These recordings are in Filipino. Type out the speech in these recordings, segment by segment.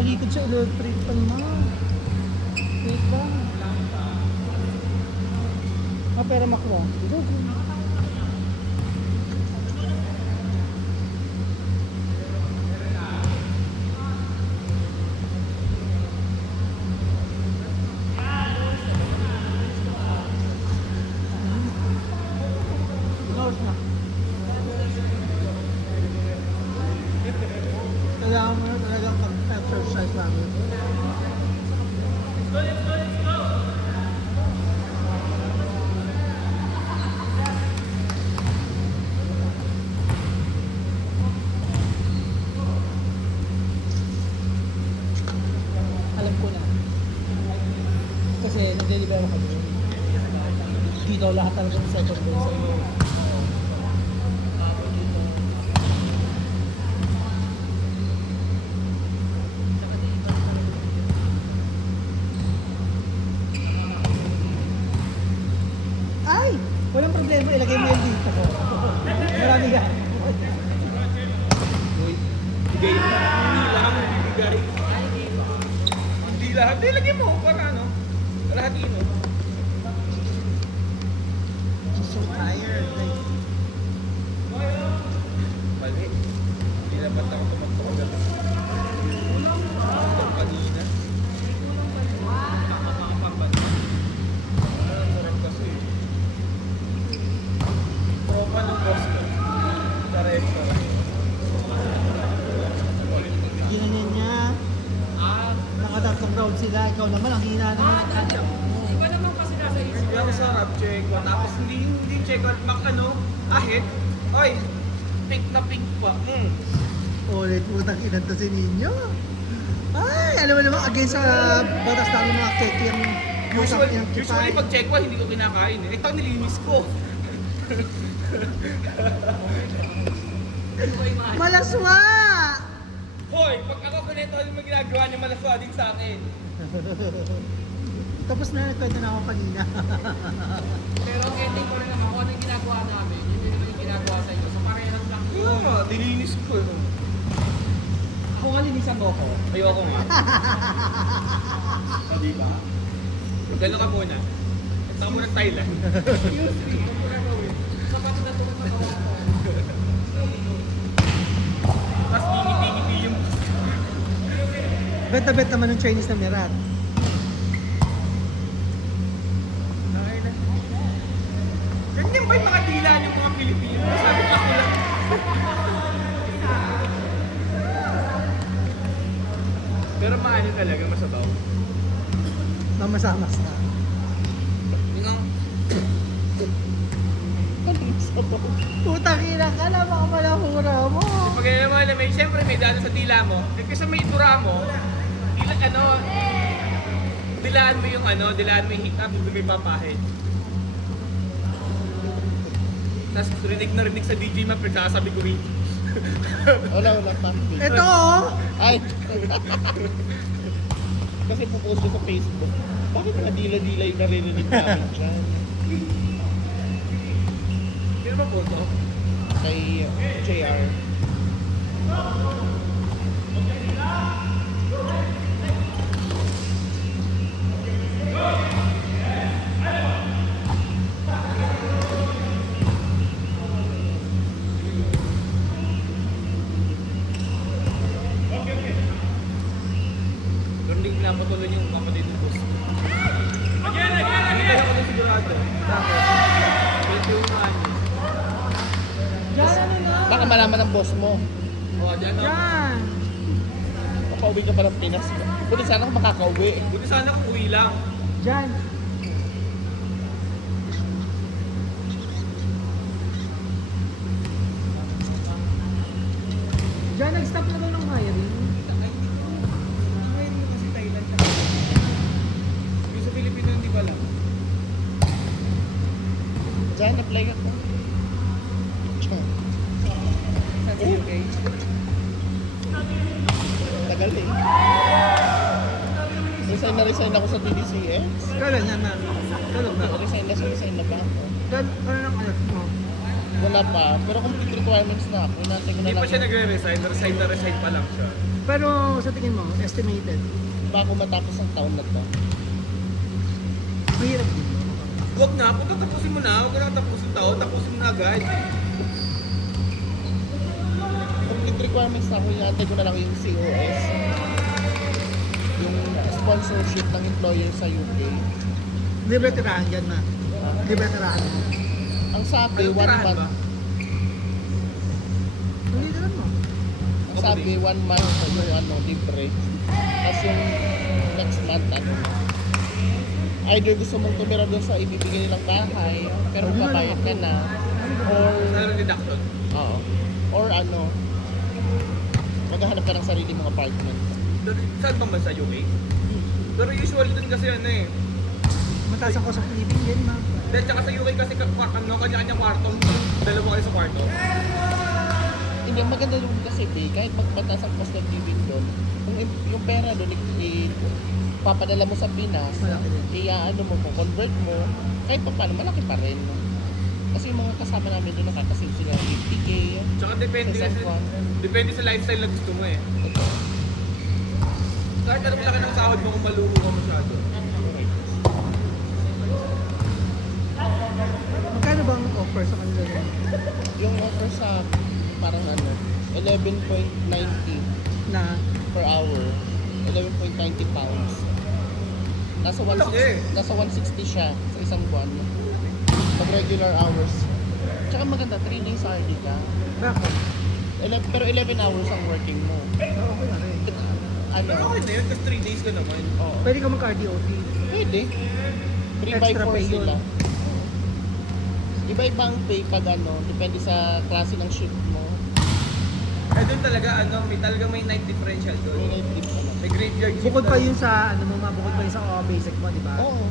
Nakalikod sa electric pan ma. Wait lang. Pera makuha. Kailangan mo na talagang mag-exercise namin. Alam ko na. Kasi nag-deliver ako kami. Dito lahat talaga ng second day sa iyo. Walang problema, ilagay mo yung dito ko. Marami ka. Bigay mo. Hindi lang ang bibigay. Hindi lahat. Hindi, lagay mo. Para ano? Lahatin mo. I'm so tired. Like, Mali. Hindi na ba't ako tumatawag? Ito kanina. Nakakapamban. Ang sarap kasi. Tropa ng boss ko. Sa restaurant. ginanyan niya. Nakatatlong round sila. Ikaw naman, ang hina naman. Iba naman kasi nasa isip. Kaya ako sarap, check ko. Tapos hindi check out. Ahit. Oy, pink na pink pa. Ulit putang inan to si Ninyo. Ay, alam mo naman, against sa batas namin mga keke yung Usually pag check ko, hindi ko kinakain eh. Ito nilinis ko. Malaswa! Hoy, pag ako ganito, ano yung ginagawa niya malaswa din sa akin. Tapos na nagkwento na ako kanina. Pero ang ending ko rin naman, kung ano yung ginagawa namin, yun din naman yung ginagawa sa inyo. So parehas lang. Oo, nilinis ko. Ako nga linisan mo ko. Ayoko nga. O, diba? Magkano ka muna? Ito ka muna Thailand. Excuse me, kung muna gawin. Sapat na tulad na gawa ko. Tapos ngingiti-ngiti yung... Bet naman ng Chinese na merat. Okay na. Ganyan ba yung mga dila ng mga Pilipino? Sabi ko ako lang. Pero maano talaga, masabaw. Mamasamas na. Yung ang... Putang ina ka na, baka malahura mo. Pag naman, siyempre may dalo sa dila mo. Eh kasi may itura mo, dilaan mo yung hiccup, yung may papahid. Tapos rinig sa DJ Map, sabi ko Wala pa. Ito oh! Ay! Kasi pupost ko sa Facebook. Bakit mga dila-dila yung naririnig namin dyan? Sino ba po ito? Kay JR. Pero hindi na patuloy yung kapatid ng boss. Again! Hindi ko na sigurado. Bakit? 21 anos. Diyan ano na? Baka malaman ng boss mo. O, dyan na. Diyan! Makauwi ka pa ng Pinas. Buti sana kung makakauwi. Buti sana kung uwi lang. Diyan! Diyan, nag-stop na daw ng hiring. Ngayon mo kasi Thailand na. Yung sa Pilipino hindi ba lang? Diyan, apply ka ko. Sa UK? Tagal eh. Resign ako sa DDCX. Kailan yan na? Kailan na? Resign na ba ako? Ano nang anak mo? Wala pa. Pero complete requirements na ako. Hinantay ko na Hindi lang. pa siya nagre-resign. Resign pa lang siya. Pero sa tingin mo, estimated, Bago matapos ang taon na to. mahirap din. Huwag na, kung tapusin mo na, huwag ka na tapusin taon, tapusin mo na agad. Complete requirements na ako, ihatay ko na lang yung COS. Yung sponsorship ng employer sa UK. Libre tirahan dyan na. Libre tirahan. Ang sabi, Anong 1 tirahan month. ba? Hindi tirahan mo. Ang sabi, 1 month yung ano, libre. Tapos yung next month, ano. Either gusto mong tumira doon sa ibibigay nilang bahay, pero babayad ka na. Or, Ano deduction? oo. Or ano, maghahanap ka ng sarili mong apartment. Saan bang bansa, UK? Pero usually dun kasi ano eh. Mataas ang cost of living din, ma. Dahil tsaka sa UK kasi ano, kanya-kanya kwarto. Dalawa kayo sa kwarto. Hindi, maganda yung kasi kahit magpataas ang cost of living doon, yung pera doon, papadala mo sa Pinas, Malaki din. ano mo, convert mo, kahit pa paano, malaki pa rin. Kasi yung mga kasama namin doon nakakasave sila ng 50k. Tsaka depende Sa kasi, San Juan. depende sa lifestyle na gusto mo eh. Kahit ano sa ng sahod mo kung maluho ka masyado. Magkano bang offer sa kanila yun? Yung offer sa parang ano, 11.90 Na, per hour, 11.90 pounds. Nasa Malaki. 160, nasa 160 siya sa isang buwan. Pag regular hours. Tsaka maganda, 3 days RD ka. bakit? Pero 11 hours ang working mo. Okay na rin. Ano? Pero okay na yun, kasi 3 days ka naman. Oo. Pwede ka mag-RDOT. Pwede. 3 by Extra 4 pay yun. sila. Iba-iba ang pay pag ano, depende sa klase ng shift mo. Eh doon talaga, ano, may night differential May doon. night shift ano. May graveyard shift. Bukod pa doon. yun sa, ano mo, bukod pa yun sa basic mo, di ba? Oo.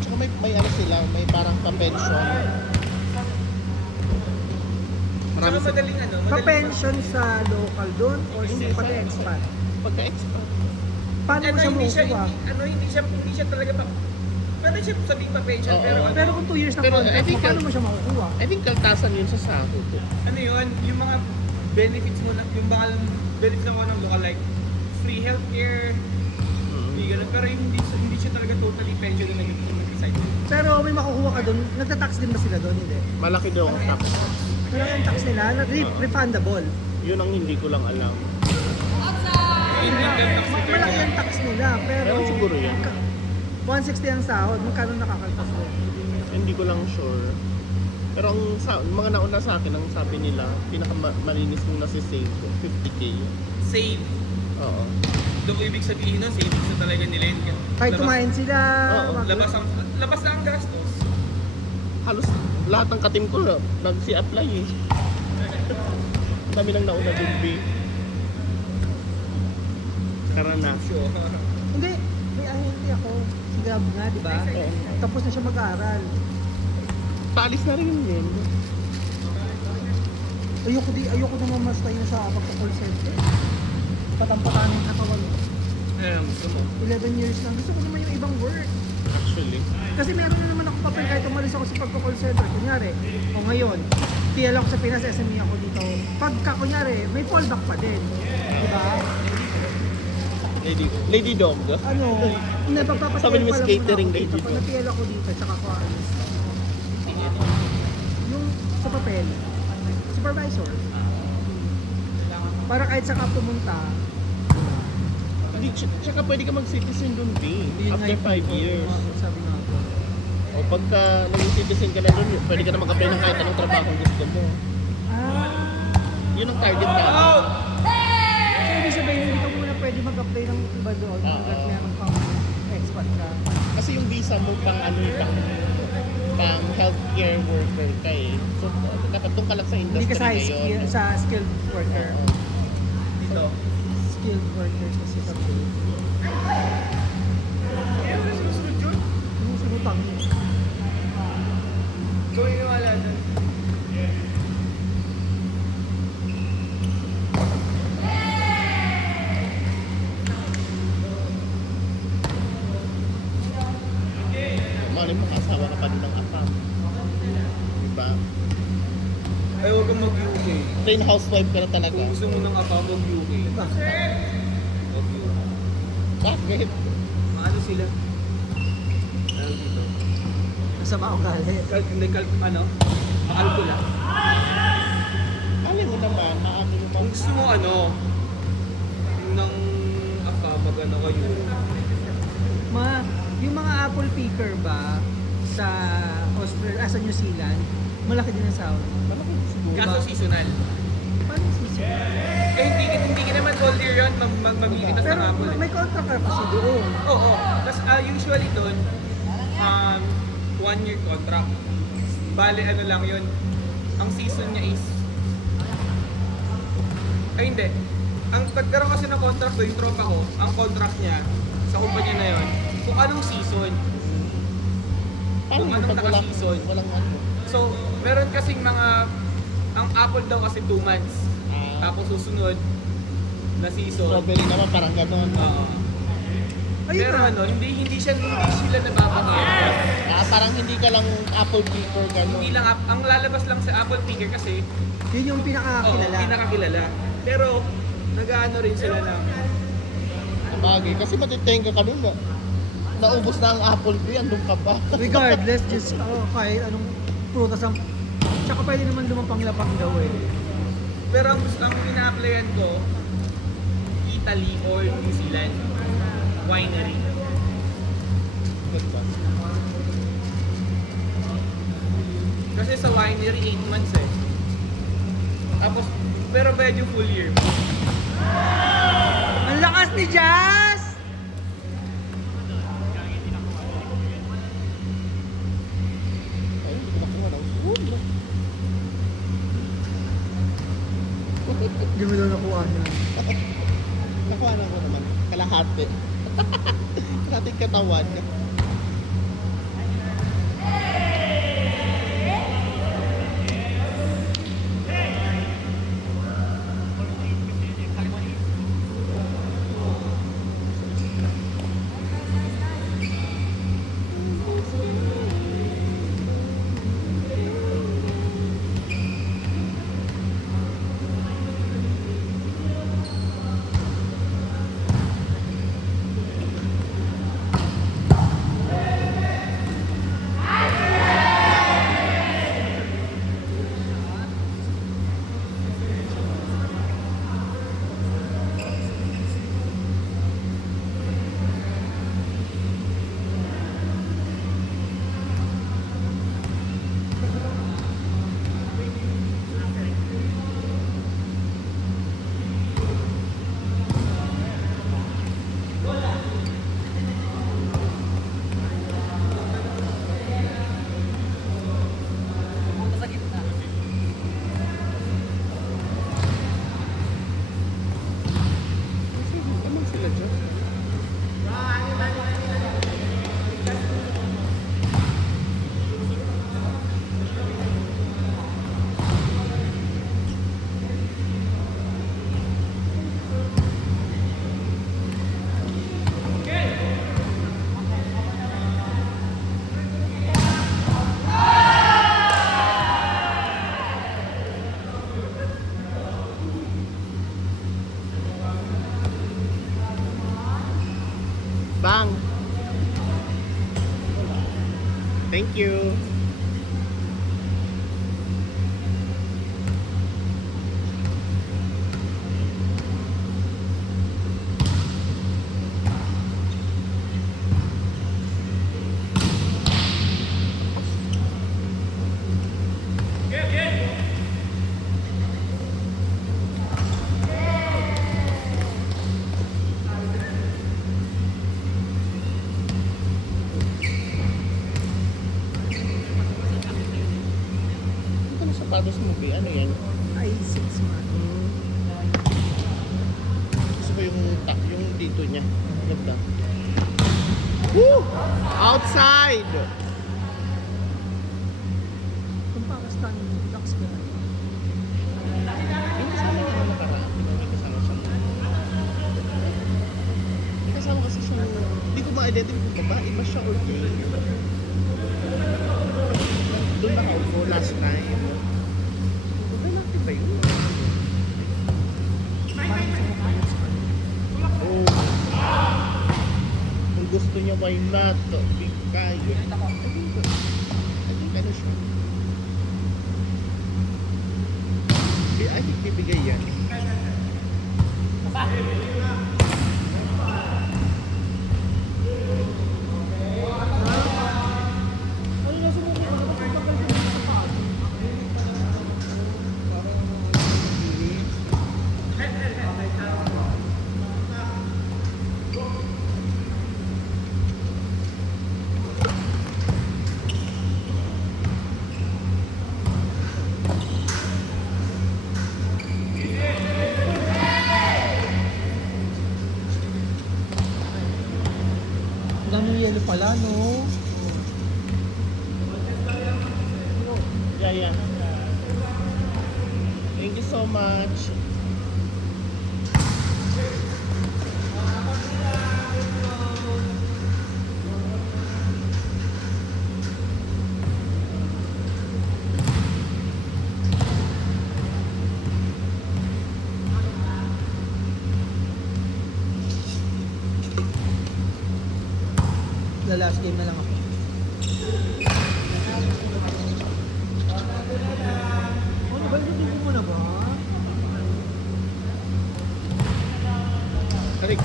Tsaka may ano sila, may parang pa-pension. Tsaka Marami sila. madaling ano, madaling Pa-pension sa local doon or hindi pati expat? Pagka-extra. Paano mo siya hindi siya, makukuha? hindi siya talaga pa, pero siya sabihin pa pension, Oo. pero ano, Pero kung 2 years na Pero I contract mo, think paano mo siya makukuha? I think kaltasan yun sa sahod. ano yun, yung mga benefits mo lang, yung mga benefits lang ko ng local, like free healthcare, hindi ganun, pero hindi siya talaga totally pension na nag-decide. Pero may makukuha ka doon, nagta-tax din ba sila doon? Hindi. Malaki daw ang tax. Malaki ang tax nila, refundable. Yun ang hindi ko lang alam. Malaki ang tax nila, pero Meron siguro yan. 160 ang sahod, magkano nakakaltas doon? Hindi ko lang sure. Pero ang mga nauna sa akin, ang sabi nila, pinakamalinis nung nasi-save ko, 50k. Save. Oo. Doon ko ibig sabihin nun, savings na talaga nila yun. Kahit kumain sila, Oo, Labas na ang gastos. Halos lahat ng katim ko nag-si-apply eh. Kami lang nauna dugbi. Tara na. Sure. Hindi, may ahente ako. Si Gab nga, di ba? Oo. Tapos na siya mag-aaral. Paalis na rin yun. Ayoko naman mas tayo sa pagka-call center. Patampatan ng katawan. Gusto mo? 11 years lang. Gusto ko naman yung ibang work. Actually. Kasi meron na naman ako papel kahit umalis ako sa pagka-call center. Kunyari, o ngayon, TL ako sa Pinas, SME ako dito. Pagka kunyari, may fallback pa din. Di ba? Lady Dog. Ano, napagpapatiyal Sabi ni Miss pa lang muna Catering, ako dito. lady Pag dog. na-TL ako dito, tsaka ko alis. Yung sa papel, supervisor. Para kahit saan ka pumunta, Hindi, tsaka pwede ka mag-citizen dun, B. yun nga After yung 5 years. Sabi nga ako. O pagka naging citizen ka na dun, pwede ka na mag-apply ng kahit anong trabaho gusto mo. Ah, Yun ang target namin. so ibig sabihin, hindi ka muna pwede mag-apply ng iba doon. Hanggat meron kang expat ka. Kasi yung visa mo pang ano yung pang healthcare worker ka eh. So, dapat doon ka lang sa Hindi industry ka ngayon. sa skilled worker. Oo. Dito. Skilled worker kasi sa Philippines. Eh, wala susunod yun. Yung sinutang mo. Gawin nyo wala dun. Malay mo, kasawa ka pa din ng akam. Diba? Ay, huwag kang mag-UK. Plain housewife ka na talaga. Kung gusto mo ng apa, mag-UK. Mag-UK. Bakit? Ano sila? Ano dito? Masama ako gali. Makalkula. Alam mo naman, maano mo Kung gusto mo ng apa, mag-ano kayo. Yung mga apple picker ba sa Australia, sa New Zealand, malaki din ang sahod. Malaki siguro. Kaso seasonal. Paano seasonal? Eh, hindi ka naman all year yun, mamimitas Pero ng apple. may contract ka kasi doon. Oo. Tapos usually doon, 1 year contract. Bale, ano lang yun. Ang season niya is... Ay, hindi. Ang pagkaroon kasi ng contract doon, yung tropa ko, ang contract niya sa kumpanya na yun, kung anong season. Paano Kung anong pag walang, naka-season. walang ano? So, meron kasing ang apple daw kasi 2 months. Tapos susunod na season. Strawberry naman parang gano'n. Oo. Ayun Pero na. hindi sila nababangay. Parang hindi ka lang apple picker gano'n. Hindi lang, ang lalabas lang sa apple picker kasi, Yun yung pinakakilala. pinakakilala. Pero, nag-ano rin sila ng, Bagay. Kasi matitenga ka nun na. Naubos na ang apple tree, andun ka pa. Regardless, just kahit anong prutas ang... Tsaka pwede naman lumapang-lapang daw eh. pero ang ina-applyan ko, Italy or New Zealand winery. Ganda. Kasi sa winery, 8 months eh. Tapos, pero medyo full year. Ang lakas ni Jazz! Ay, hindi ko nakuha ng food. Hindi mo daw nakuha niya. Nakuha na ko naman. Kalahati. Kalahating katawan. Sa gitna. Naman sila dyan. Bang! Thank you. Ito na sapatos mo, Bi. Ano yan? Ay, 6 months. Gusto ko yung dito niya. Ganda. Woo! Outside! Kung Pakistan, ducks ka na. Yung kasama niya na nakaraan. May kasama siya. May kasama kasi siya. Hindi ko ma-identify kung babae ba siya or gay. Doon nakaupo last time. ba yun? Parang sumupayat sa kanya. Oh. Kung gusto niya, why not? Big kayo. Naging ano siya? Ay, bibigay yan. Ano na sumuko? Ano ba pagkagal ka ng sapatos? Ang daming yelo pala, no? Yeah, yeah. Thank you so much. The last game na lang ako. Ano ba? Hindi mo na ba? Tarik.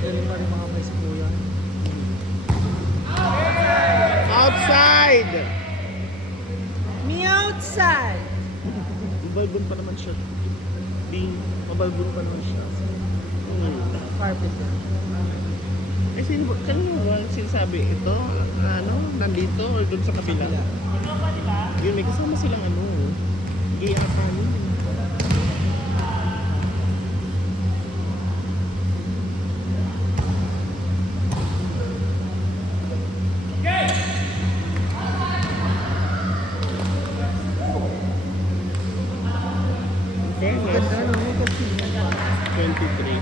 Magaling pa rin mga may si Kuya. Outside! Me outside! Mabalbon pa naman siya. Bing, mabalbon pa naman siya. Carpet yan. Eh, kanino ba sinasabi? Ito? Ano? Nandito? Or doon sa kabila? Yun, may kasama silang ano. Gay ata yun. Okay, Ang ganda, no? Kasi 23.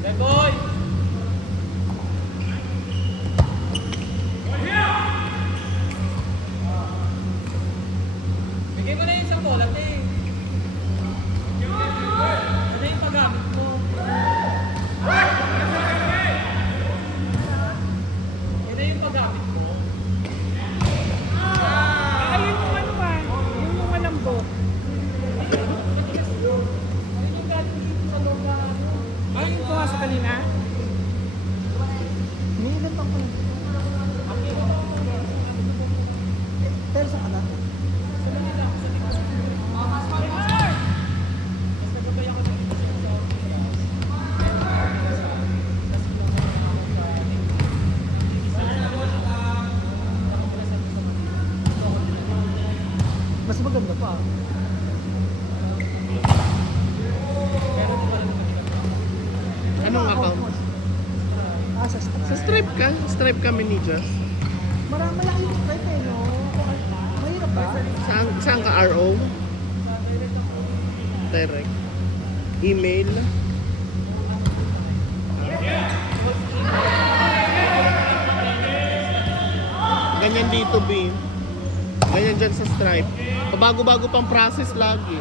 Degoy! maganda pa. Anong account? Sa Stripe. Sa Stripe ka? Stripe kami ni Jazz. Malaki yung Stripe eh, no? Mahirap ba? Saan ka? RO? Direct. Email. Ganyan dito, B. Ganyan dyan sa Stripe. Bago-bago pang process lagi.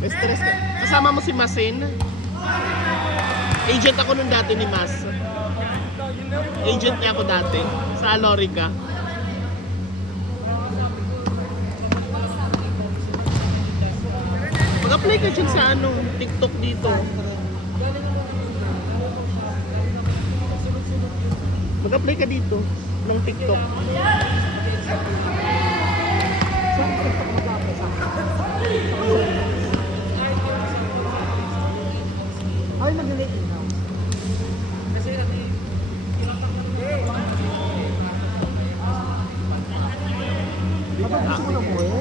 May stress ka. Kasama mo si Masin? Agent ako nung dati ni Mas. Agent niya ako dati. Sa Alorica. Mag-apply ka dyan sa ano, TikTok dito. Mag-apply ka dito ng TikTok. Saan ka ito mag-apply sa ay, mag-late in-house. Ba't gusto mo na buhay?